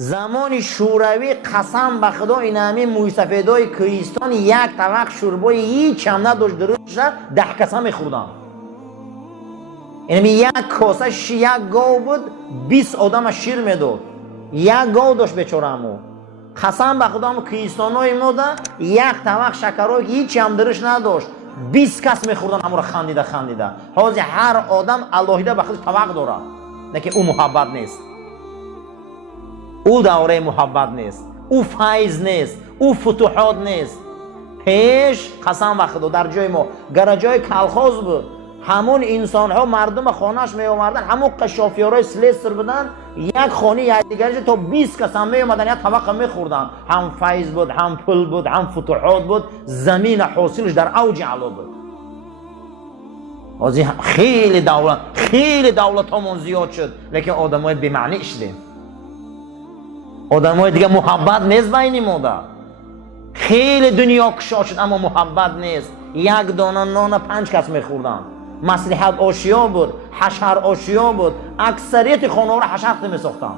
زمان شوروی قسم به خدا این همین موسفیدای کوهستان یک طبق شوربای هیچ هم نداشت درست 10 کاسه میخوردن. یعنی یک کاسه یک گاو بود 20 آدم شیر میداد. یک گاو داشت بیچاره‌مو. قسم به خدا کوهستانای ما یک طبق شکرای هیچ هم درش نداشت 20 کس میخوردن همون خندیده خندیده. حاضر هر آدم الهیده به خودش طبق داره. نه که او محبت نیست. او دوره محبت نیست، او فیض نیست، او فتوحات نیست. پیش قسم به خدا در جای ما گرجای کلخاز بود، همون انسان ها مردم خانهش می آوردن، همون قشافیارای سلیستر بودن، یک خانه یک دیگرش تا 20 کس هم می اومدن یک طبق می خوردن. هم فیض بود، هم پول بود، هم فتوحات بود، زمین حاصلش در اوج علا بود. خیلی دولت همون زیاد شد، لیکن آدمای بی‌معنی شدیم. آدمای دیگه محبت نیست بین ما ده. خیلی دنیا کشا شد اما محبت نیست. یک دانه نان 5 کس میخوردن. مصلحت آشیا بود، حشر آشیا بود. اکثریت خانه ها را حشر میساختن.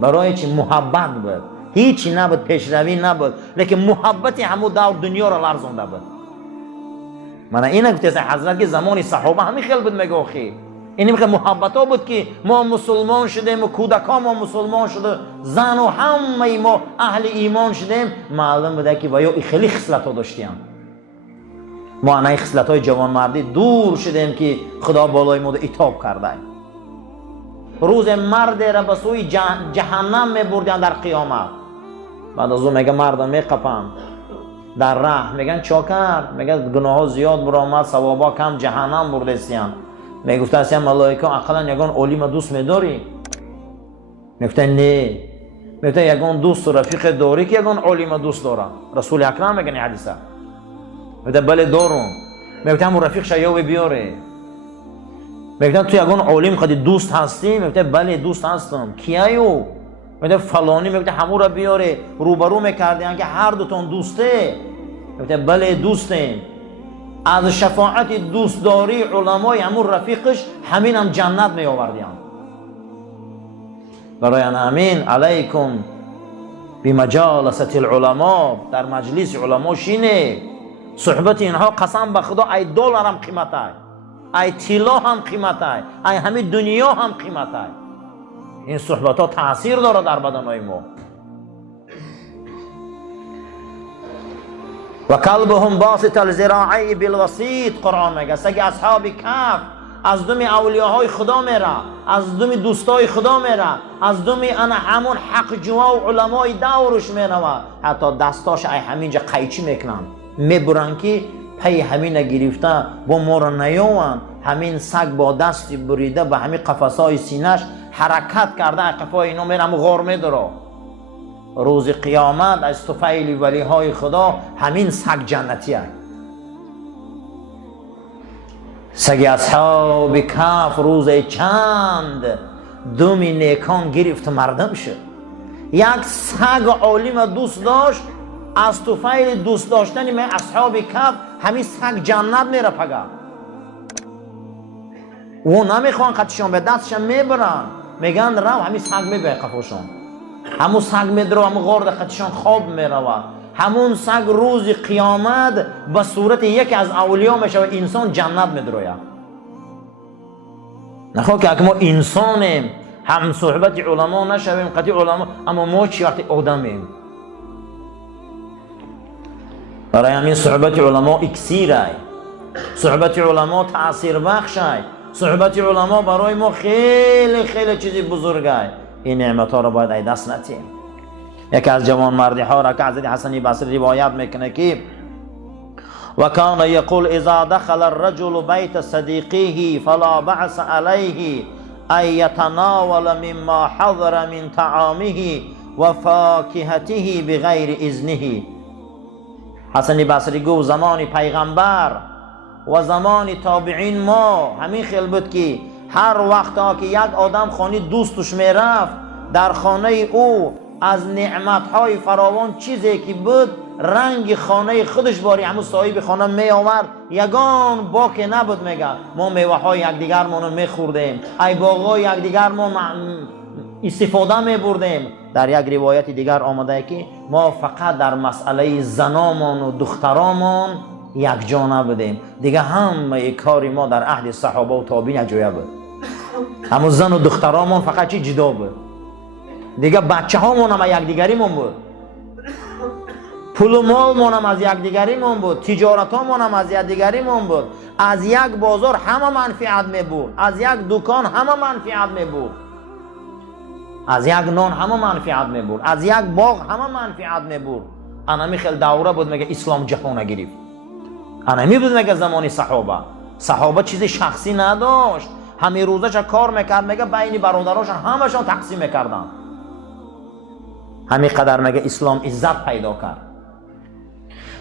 برای چی؟ محبت بود. هیچی نبود، پیشروی نبود، لیکن محبت همون دور دنیا را لرزانده بود. من اینا گفتم حضرت که زمان صحابه همین خیلی بود میگه آخی. این میگه محبت ها بود که ما مسلمان شدیم و کودکان ما مسلمان شده، زن و همه ما اهل ایمان شدیم. معلوم بوده که ویا خیلی خصلت ها داشتیم. ما انای خصلت های جوان مردی دور شدیم که خدا بالای ما عتاب کرده. روز مرد را به سوی جهنم میبردن در قیامت. بعد از اون میگه مردم میقپن در راه، میگن چاکر، میگه گناه ها زیاد برآمد، ثوابا کم، جهنم بردستیم. میگفتن اصلا ملائکه اقلا یگان علیم دوست میداری؟ میگفتن نه. میگفتن یگان دوست و رفیق داری که یگان علیم دوست داره؟ رسول اکرم میگن این حدیثه. میگفتن بله دارم. میگفتن همون رفیق شیاوی بیاره. میگفتن تو یگان علیم خودی دوست هستی؟ میگفتن بله دوست هستم. کیایو؟ میگفتن فلانی. میگفتن همون را بیاره. روبرو میکردن که هر دوتون دوسته؟ میگفتن بله دوستیم. از شفاعت دوستداری علمای همون رفیقش همین هم جنت می آوردیم. برای همین علیکم بمجالست العلماء، در مجلس علما شینه. صحبت اینها قسم به خدا ای دلار هم قیمت ای، ای طلا هم قیمت ای همین دنیا هم قیمت ای. این صحبت ها تاثیر داره در بدنهای ما. و کلبهم باسط الذراعی بالوسیط. قرآن میگه سگ اصحاب کهف از دم اولیاهای خدا میره، از دم دوستای خدا میره، از دم انا همون حق جوا و علمای دورش میره. حتی دستاش ای همینجا قیچی میکنن میبرن که پی همین گرفته با ما را نیوان. همین سگ با دستی بریده به همین قفسای سینش حرکت کرده، قفای اینا میره همون غار میداره. روز قیامت از طفیل ولی های خدا همین سگ جنتی هست. سگ اصحاب کهف روز چند دم نیکان گرفت مردم شد. یک سگ عالم دوست داشت، از طفیل دوست داشتن من اصحاب کهف همین سگ جنت میره پگه. او نمیخوان قدشان به دستشان میبرن، میگن رو همین سگ میبره قفاشان. همون سگ میدره همون غار دختشان خواب میروه. همون سگ روز قیامت به صورت یکی از اولیاء میشه و انسان جنت میدره. نخواه که ما انسانیم هم صحبت علما نشویم قطعی علما، اما ما چی وقتی آدمیم. برای همین صحبت علما اکسیره، صحبت علما تأثیر بخشه، صحبت علما برای ما خیلی خیلی چیزی بزرگه. این نعمت ها را باید ای دست نتیم. یکی از جوان مردی ها را که حضرت حسن بصری روایت میکنه که و کان یقول اذا دخل الرجل بیت صدیقه فلا بعث علیه ان یتناول مما حضر من طعامه و فاکهته بغیر اذنه. حسن بصری گفت زمان پیغمبر و زمان تابعین ما همین خیل بود که هر وقتا که یک آدم خانه دوستش میرفت، در خانه او از نعمتهای فراوان چیزی که بود رنگ خانه خودش باری همون صاحب خانه می آورد. یگان باکی نبود. میگه ما میوه های یکدیگر ما رو میخوردیم، ای باغای یکدیگر ما استفاده میبردیم. در یک روایت دیگر آمده که ما فقط در مسئله زنامون و دخترامون یک جا نبودیم، دیگه همه کار ما در عهد صحابه و تابعین جویا بود. همون زن و دخترامون فقط چی جدا بود، دیگه بچه هامون هم یک دیگریمون بود، پول و مالمون هم از یک دیگریمون بود، تجارت هامون هم از یک دیگریمون بود. از یک بازار همه منفعت میبرد، از یک دکان همه منفعت میبرد، از یک نان همه منفعت میبرد، از یک باغ همه منفعت میبرد. انمی خیلی دوره بود میگه اسلام جهان گرفت. انمی بود میگه زمانی صحابه چیز شخصی نداشت، همه روزش کار میکرد، میگه بین برادراشون همشون تقسیم میکردن. همین قدر میگه اسلام عزت پیدا کرد.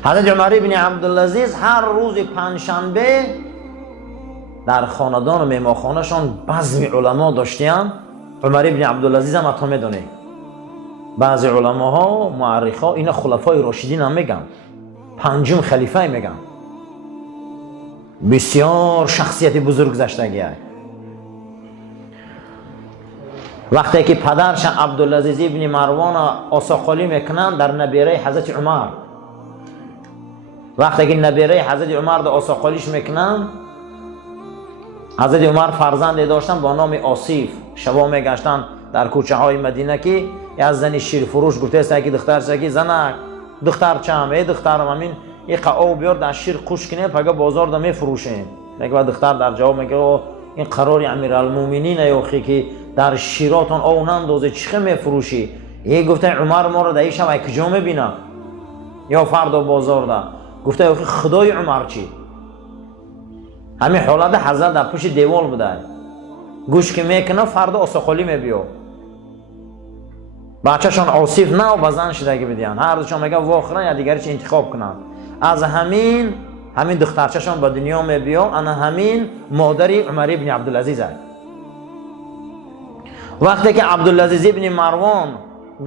حضرت عمر ابن عبدالعزیز هر روز پنجشنبه در خاندان و مهمانخانه‌شان بزم علما داشتن. عمر ابن عبدالعزیز هم حتی میدونه، بعضی علماها مورخا اینا خلفای راشدین هم میگن، پنجم خلیفه میگن. بسیار شخصیت بزرگ گذشتگی است. وقتی که پدرش عبدالعزیز ابن مروان آساقالی میکنن در نبیره حضرت عمر، وقتی که نبیره حضرت عمر در آساقالیش میکنن، حضرت عمر فرزندی داشتن با نام آصیف. شبا میگشتن در کوچه های مدینه که از زنی شیر فروش گفته است که دختر که زنک دختر چم ای دخترم همین یک قاو بیار در شیر قوش کنه پگه بازار دمی فروشه. میگه دختر در جواب میگه این قرار امیرالمومنین یوخی که در شیراتون او نندازه چخه میفروشی؟ یه گفته عمر ما رو در این شب کجا میبینه یا فردا بازار ده؟ گفته خدای عمر چی؟ همین حالت حضرت در پشت دیوال بوده، گوش که میکنه فردا آساقالی میبیو. بچه‌شان آصیف نه و بزن شده که بدین، هر دوشان میگه واخرن یا دیگری چی انتخاب کنن. از همین دخترچه‌شان به دنیا میبیو. انا همین مادری عمر ابن عبدالعزیز است. وقتی که عبدالعزیز ابن مروان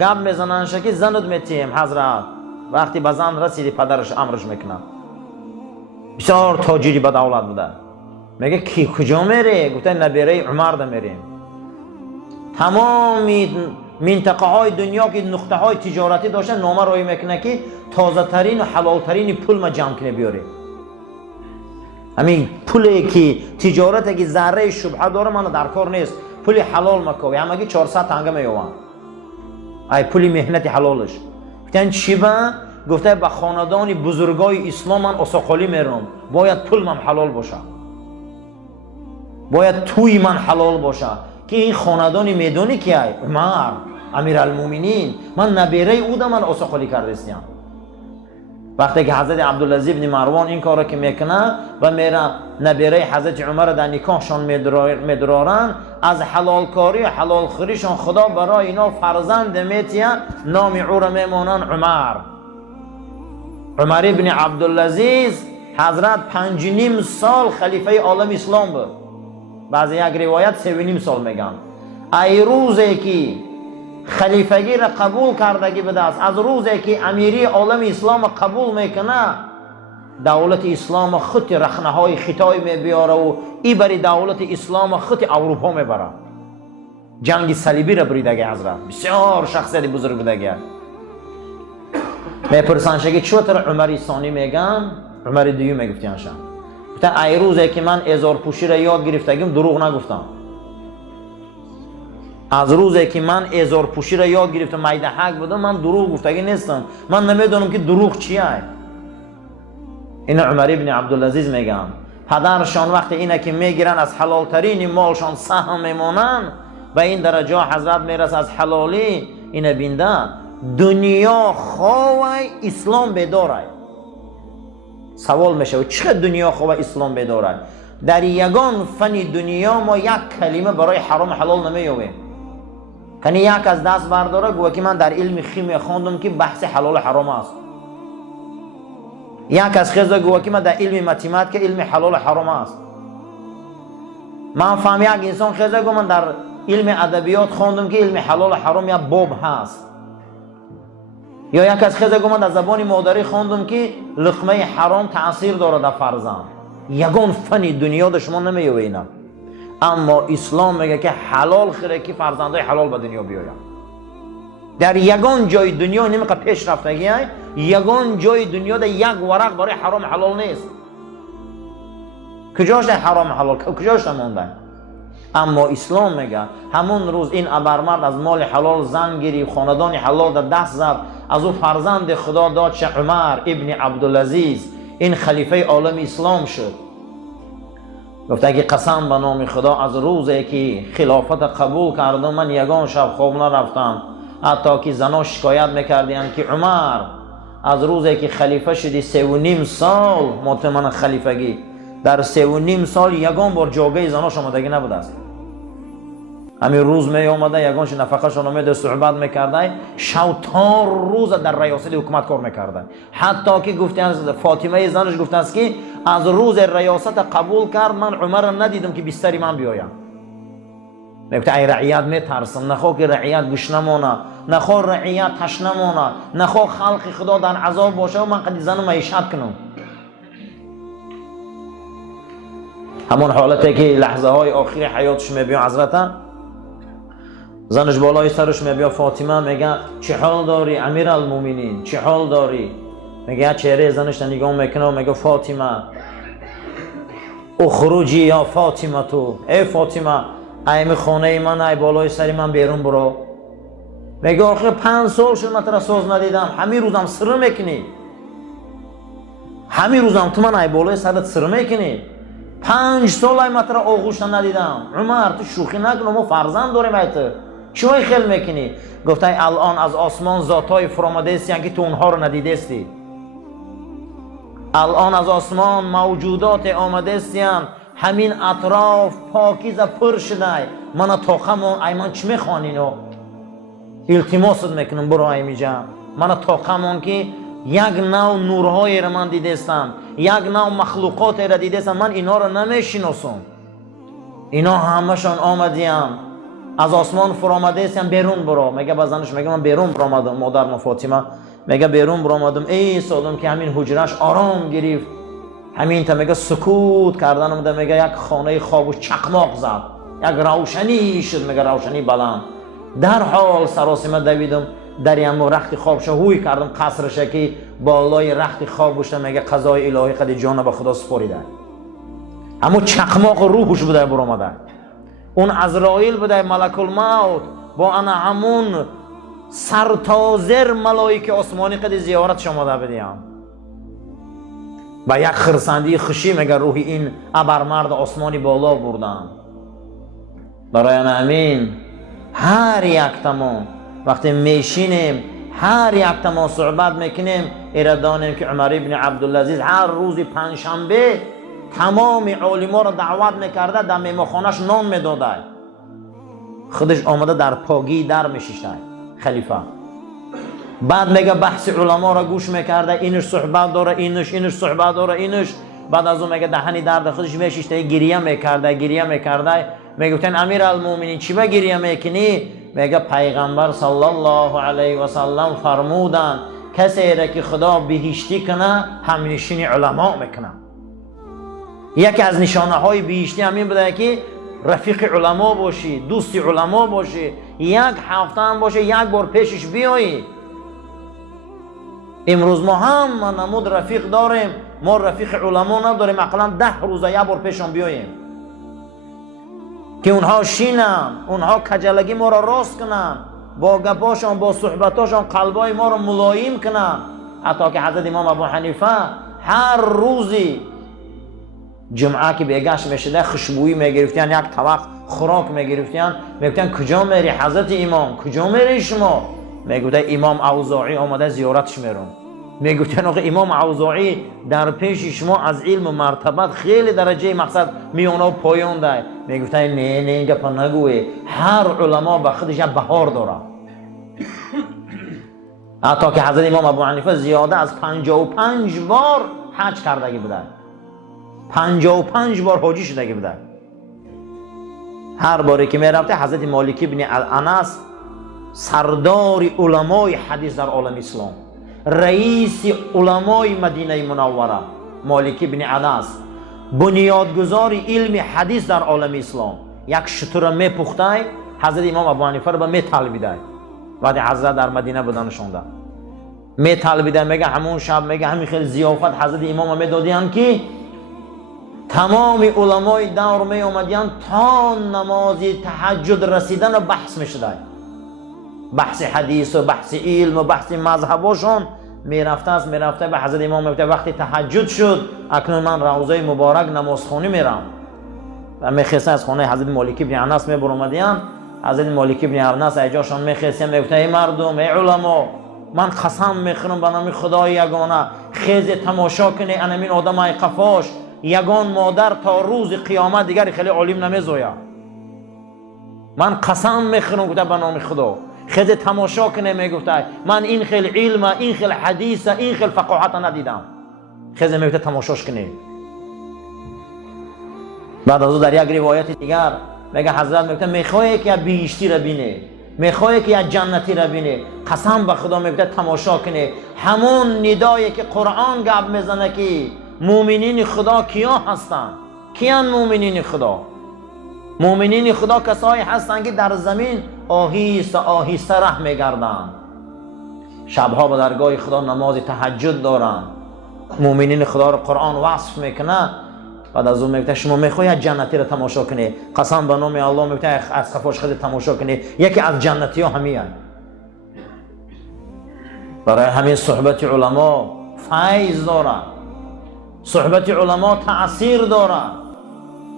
گپ میزنن که زند میتیم حضرت، وقتی به زن رسیدی پدرش امرش میکنه. بسیار تاجری به دولت بوده. میگه کی کجا میره؟ گفته نبیره عمر ده میریم. تمامی منطقه های دنیا که نقطه های تجارتی داشتن نامه روی میکنه که تازه ترین و حلال ترین پول ما جمع کنه بیاره. همین پولی که تجارتی که ذره شبهه داره من در کار نیست، پولی حلال مکوی همگی 400 تنگه میوان، ای پولی مهنت حلالش. گفتن چی با؟ گفته به خاندان بزرگای اسلام من آساقالی میرم، باید پول من حلال باشه، باید توی من حلال باشه. که این خاندانی میدونی که عمر امیرالمومنین من نبیره او ده من آساقالی کردستیم. وقتی که حضرت عبدالعزیز بن مروان این کارو که میکنه و میره نبیره حضرت عمر در نکاحشان میدرارن، از حلال کاری و حلال خوریشان خدا برای اینا فرزند میتیه، نام او را میمونن عمر ابن عبدالعزیز. حضرت 5.5 سال خلیفه عالم اسلام بود، بعضی یک روایت 3.5 سال میگن. ای روزی که خلیفگی را قبول کردگی بده است، از روزی که امیری عالم اسلام قبول میکنه، دولت اسلام خط رخنه های خطای میبیاره و ای بری دولت اسلام خط اروپا میبره. جنگ صلیبی را بریدگی حضرت، بسیار شخصیت بزرگ بودگی. میپرسن که چطور عمر ثانی میگن؟ عمر دوم میگفتیانشان. گفتن ای روزی که من ازار پوشی را یاد گرفتگیم دروغ نگفتم. از روزی که من ازار پوشی را یاد گرفتم میده حق بودم، من دروغ گفتگی نیستم، من نمیدونم که دروغ چیه. این عمر ابن عبدالعزیز میگن پدرشان وقتی اینا که میگیرن از حلال ترین مالشان سهم میمونن، به این درجه حضرت میرسه از حلالی اینا بینده دنیا خواه اسلام بداره. سوال میشه چه دنیا خواه اسلام بداره؟ در یگان فن دنیا ما یک کلمه برای حرام حلال نمیویم. کنی یک از دست برداره گوه که من در علم خیمی خواندم که بحث حلال حرام است. یک از خیزه گوه که من در علم متیمت که علم حلال حرام است. من فهم یک انسان خیزه گوه من در علم ادبیات خواندم که علم حلال حرام یک باب هست. یا یک از خیزه گوه من در زبان مادری خواندم که لقمه حرام تأثیر داره در فرزند. یگان فن دنیا در شما نمیوینم. اما اسلام میگه که حلال خیره که فرزندای حلال به دنیا بیاید. در یگان جای دنیا نمیگه پیش رفتگی های، یگان جای دنیا در یک ورق برای حرام حلال نیست. کجاش در حرام حلال، کجاش در مونده؟ اما اسلام میگه همون روز این ابرمرد از مال حلال زن گرفت، خاندان حلال در دست زد، از او فرزند خدا داد شه عمر ابن عبدالعزیز، این خلیفه عالم اسلام شد. گفته که قسم به نام خدا از روزی که خلافت قبول کردم من یگان شب خواب نرفتم، حتی که زنا شکایت میکردیم که عمر از روزی که خلیفه شدی 3.5 سال مطمئن خلیفگی، در 3.5 سال یگان بار جاگه زناش آمدگی نبوده است. همین روز می آمده یگانش نفقه شان آمده صحبت میکرده، شب تا روز در ریاست حکومت کار میکرده. حتی که گفته است فاطمه زنش گفته است که از روز ریاست قبول کرد من عمر را ندیدم که بستری من بیایم. میگه ای رعیت میترسم، نخوا که رعیت گوش نمانه، نخوا رعیت تش نمانه، نخوا خلق خدا در عذاب باشه و من قد زنم معیشت کنم. همون حالتی که لحظه های آخری حیاتش میبیا حضرت، زنش بالای سرش میبیا فاطمه، میگه چه حال داری امیر المومنین، چه حال داری؟ میگه چهره زنش نگاه میکنه و میگه فاطمه اخرجی یا فاطمه، تو ای فاطمه ایمی خانه من، ای بالای سری من بیرون برو. میگه آخه 5 سال شد من ترا سوز ندیدم، همین روزم سر میکنی، همین روزم تو من ای بالای سرت سر میکنی، 5 سال ای من ترا آغوش ندیدم. عمر تو شوخی نکن، ما فرزند داریم، ایت چوی خیل میکنی؟ گفته الان از آسمان ذاتای فرامده هستین که تو اونها رو ندیده استی، الان از آسمان موجودات آمده هستین، همین اطراف پاکیزه پر شده، من طاقم ای من چی میخوانینو؟ التماست میکنم برو ای میجا، من طاقم که یک نوع نورهای را من دیدستم، یک نوع مخلوقات را دیدستم، من اینا را نمیشناسم، اینا همشان آمدیم از آسمان فرامده هستیم، بیرون برو. میگه بزنش میگه من بیرون برآمدم، مادر فاطمه میگه بیرون برآمدم، ای سادم که همین حجرش آرام گرفت، همین تا میگه سکوت کردن اومده، میگه یک خانه خواب چقماق زد، یک روشنی شد، میگه روشنی بلند، در حال سراسیمه دویدم دریم و رخت خواب شهوی کردم قصرش که بالای رخت خواب بوده، میگه قضای الهی قد جان به خدا سپاریده، اما چقماق روحش بوده برآمده، اون عزرائیل بوده ملک الموت با انا همون سرتازر ملائکه آسمانی قد زیارت شما ده بدیم. با یک خرسندی خوشی میگه روح این ابرمرد آسمانی بالا بردن. برای امین هر یک تمام وقتی میشینیم هر یک تمام صحبت میکنیم، ایردانیم که عمر ابن عبدالعزیز هر روز پنجشنبه تمام علما را دعوت میکرده، در میمخانش نان میداده، خودش آمده در پاگی در میشیشته خلیفه. بعد میگه بحث علما را گوش میکرده، اینش صحبت داره، اینش صحبت داره، اینش. بعد از اون میگه دهنی درد خودش میشیشته، گریه میکرده. میگه گفتن امیر المومنین چی به گریه میکنی؟ میگه پیغمبر صلی الله علیه و سلم فرمودن کسی را که خدا بهشتی کنه همنشین علما میکنه. یکی از نشانه های بهشتی همین بوده که رفیق علما باشی، دوست علما باشی، یک هفته هم باشه یک بار پیشش بیایی. امروز ما هم نمود رفیق داریم، ما رفیق علما نداریم، اقلا 10 روزه یک بار پیشم بیاییم که اونها شینن، اونها کجلگی ما را راست کنن، با گپاشان با صحبتاشان قلبای ما را ملایم کنن. حتی که حضرت امام ابو حنیفه هر روزی جمعه که بیگشت میشده خوشبویی میگرفتن، یک طبق خوراک میگرفتن، میگفتن کجا میری حضرت امام، کجا میری شما؟ میگفتن امام اوزاعی آمده زیارتش میرم. میگفتن آقا امام اوزاعی در پیش شما از علم و مرتبت خیلی درجه مقصد میونه و پایان ده. میگفتن نه این گپ نگوی، هر علما به خودش یک بهار داره. حتی که حضرت امام ابو حنیفه زیاده از 55 بار حج کرده بوده، 55 بار حاجی شده بوده. هر باری که میرفته حضرت مالک ابن انس سردار علمای حدیث در عالم اسلام، رئیس علمای مدینه منوره، مالک ابن انس بنیادگذار علم حدیث در عالم اسلام، یک شتر میپختای حضرت امام ابو حنیفه رو به میطلبیدای. وقتی حضرت در مدینه بودنشونده میطلبیدن، میگه همون شب میگه همین خیلی ضیافت حضرت امام میدادیان که تمام علمای دور می اومدیان تا نماز تهجد رسیدن و بحث میشدن، بحث حدیث و بحث علم و بحث مذهبشون میرفته به حضرت امام میگفت وقتی تهجد شد اکنون من روضه مبارک نمازخوانی میرم و میخسته از خانه حضرت مالک ابن انس میبرمدیان. حضرت مالک ابن انس ایجاشون میخسته میگفت ای مردم، ای علما، من قسم میخورم به نام خدای یگانه، خیز تماشا کنی انمین آدم ای قفاش یگان مادر تا روز قیامت دیگر خیلی علم نمیزوید. من قسم میخورم گفته به نام خدا، خیز تماشا کنه. میگفته من این خیلی علم، این خیلی حدیث، این خیلی فقاهت ندیدم. خیز میگفته تماشاش کنه. بعد از در یک روایت دیگر میگه حضرت میگفته میخوای که بیشتی را بینه، میخوای که جنتی را بینه، قسم به خدا میگفته تماشا کنه. همون ندایی که قرآن گپ میزنه که مؤمنین خدا کیا هستند؟ کیان مؤمنین خدا؟ مؤمنین خدا کسایی هستند که در زمین آهسته آهسته ره میگردند، شبها به درگاه خدا نماز تهجد دارند. مؤمنین خدا رو قرآن وصف میکنه. بعد از اون میگه شما میخوای جنتی رو تماشا کنی، قسم به نام الله میگه از خفاش خود تماشا کنی. یکی از جنتی ها همیه. برای همین صحبت علما فیض داره، صحبت علما تأثیر داره،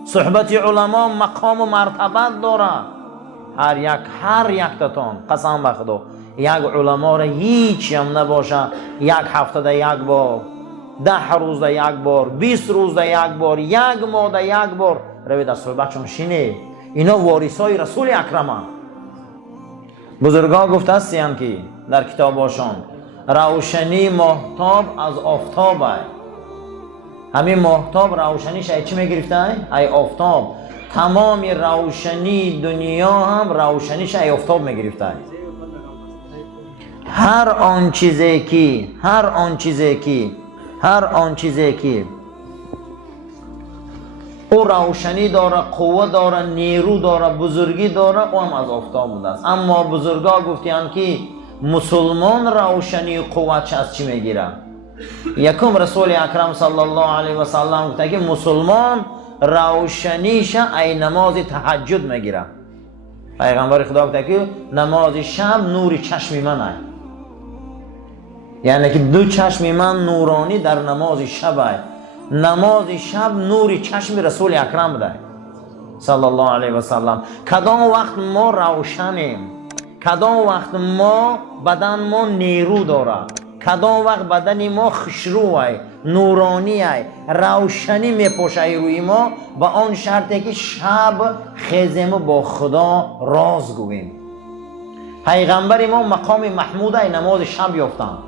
صحبت علما مقام و مرتبت داره. هر یک تاتون قسم به خدا یک علما را هیچ هم نباشه، یک هفته ده یک بار، 10 روز ده یک بار، 20 روز ده یک بار، یک ماه ده یک بار روید از صحبتشون شینه. اینا وارثای رسول اکرمند. بزرگان گفته هستیم که در کتاباشون روشنی ماهتاب از آفتاب است. همین ماهتاب روشنیش ای چی میگرفته؟ ای آفتاب. تمام روشنی دنیا هم روشنیش ای آفتاب میگرفته. هر آن چیزی که او روشنی داره، قوه داره، نیرو داره، بزرگی داره، او هم از آفتاب بوده است. اما بزرگا گفتیان که مسلمان روشنی و قوتش از چی میگیره؟ یکم رسول اکرم صلی الله علیه و سلم گفته که مسلمان روشنیش ای نماز تهجد میگیره. پیغمبر خدا گفته که نماز شب نور چشم من است، یعنی که دو چشم من نورانی در نماز شب است. نماز شب نور چشم رسول اکرم ده صلی الله علیه و سلم. کدام وقت ما روشنیم، کدام وقت ما بدن ما نیرو داره، کدام وقت بدن ما خوشرو است، نورانی است، روشنی میپوشه روی ما، با آن شرطی که شب خیزیم با خدا راز گوییم. پیغمبر ما مقام محمود ای نماز شب یافتند.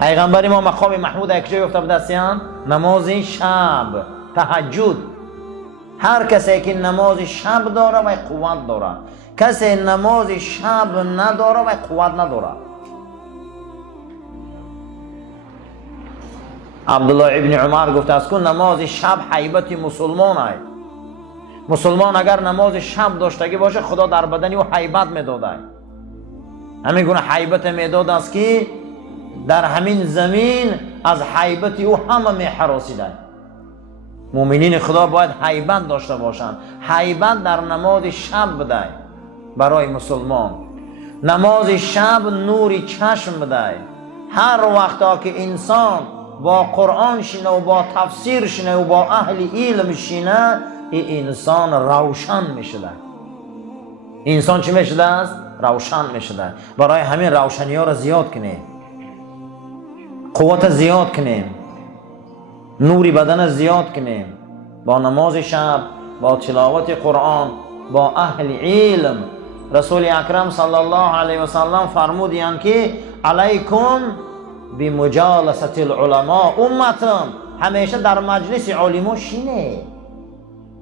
پیغمبر ما مقام محمود ای کجا یافته بودند؟ نماز شب، تهجد. هر کسی که نماز شب داره و قوت داره، کسی نماز شب نداره و قوت نداره. عبدالله ابن عمر گفته است که نماز شب حیبت مسلمان است. مسلمان اگر نماز شب داشتگی باشه خدا در بدنی او حیبت میداده. همین گونه حیبت میداده است که در همین زمین از حیبت او همه میحراسیده. مؤمنین خدا باید حیبت داشته باشند. حیبت در نماز شب بده برای مسلمان. نماز شب نور چشم بده. هر وقتا که انسان با قرآن شینه و با تفسیر شینه و با اهل علم شینه، این انسان روشن میشده. انسان چی میشده است؟ روشن میشده. برای همین روشنی ها را زیاد کنیم، قوت زیاد کنیم، نوری بدن زیاد کنیم، با نماز شب، با تلاوت قرآن، با اهل علم. رسول اکرم صلی الله علیه و سلم فرمودند که علیکم بمجالسه العلماء. امتم همیشه در مجلس علما شینه،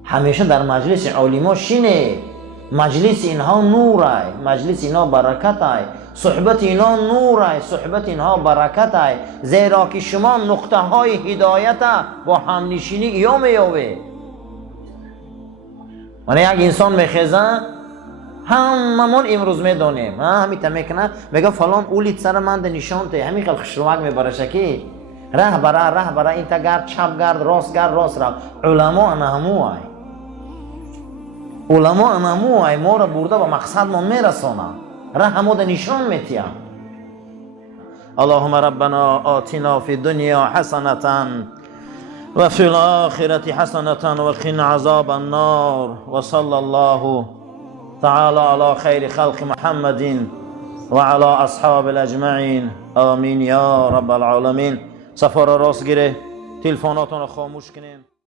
همیشه در مجلس علما شینه. مجلس اینها نور است، مجلس اینها برکت است، صحبت اینها نور است، صحبت اینها برکت است. زیرا که شما نقطه های هدایت با همنشینی یا میابه. من یک انسان میخیزه هممون امروز میدونیم همین میکنه میگه فلان اولید سر من ده نشان ته همین خل خشروک میبرشه که راه برا این گرد چپ گرد راست را علما انهموای ما را برده و مقصد ما میرسانه راه همو ده نشان میتیم. اللهم ربنا آتنا في الدنيا حسنة وفي الآخرة حسنة وقنا عذاب النار وصلى الله تعالى على خير خلق محمد وعلى أصحاب الأجمعين آمين يا رب العالمين. سفر راست گیره تلفوناتون رو خاموش کنیم.